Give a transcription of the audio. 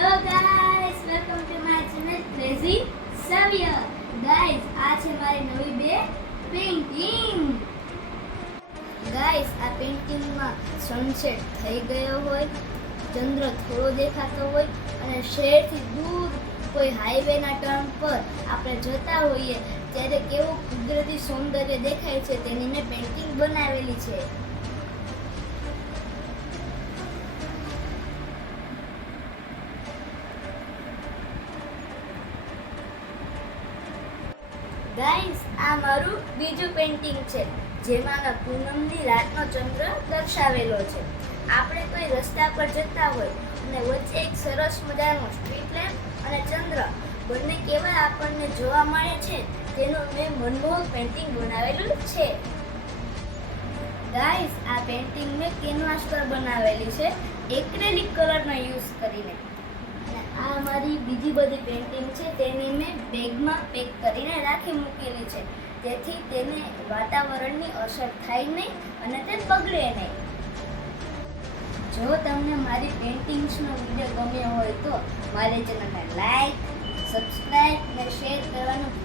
Hello guys, welcome to my channel crazy saviour. Guys, આ છે મારી નવી બે પેઇન્ટિંગ. ગાઈસ, આ પેઇન્ટિંગમાં સનસેટ થઈ ગયો હોય, ચંદ્ર થોડો દેખાતો હોય અને શહેરથી દૂર કોઈ હાઈવેના ટર્ન પર આપણે જતા હોઈએ ત્યારે કેવું કુદરતી સૌંદર્ય દેખાય છે તેની મેં પેઇન્ટિંગ બનાવેલી છે. ગાઈસ, આ મારું બીજું પેઇન્ટિંગ છે જેમાં પૂનમની રાતનો ચંદ્ર દર્શાવેલો છે. આપણે કોઈ રસ્તા પર જતા હોય અને વચ્ચે એક સરસ મજાનો સ્ટ્રીટ લેમ્પ અને ચંદ્ર બંને કેવા આપણને જોવા મળે છે તેનું મેં મનમોહક પેઇન્ટિંગ બનાવેલું છે. ગાઈસ, આ પેઇન્ટિંગ મેં કેનવાસ પર બનાવેલી છે એક્રેલિક કલરનો યુઝ કરીને. આ મારી બીજી બધી પેઇન્ટિંગ છે તેની મેં બેગમાં પેક કરીને રાખી મૂકેલી છે જેથી તેને વાતાવરણની અસર થાય નહીં અને તે બગડે નહીં. જો તમને મારી પેઇન્ટિંગ્સનો વિડીયો ગમ્યો હોય તો મારી ચેનલને લાઈક, સબસ્ક્રાઇબ અને શેર કરવાનું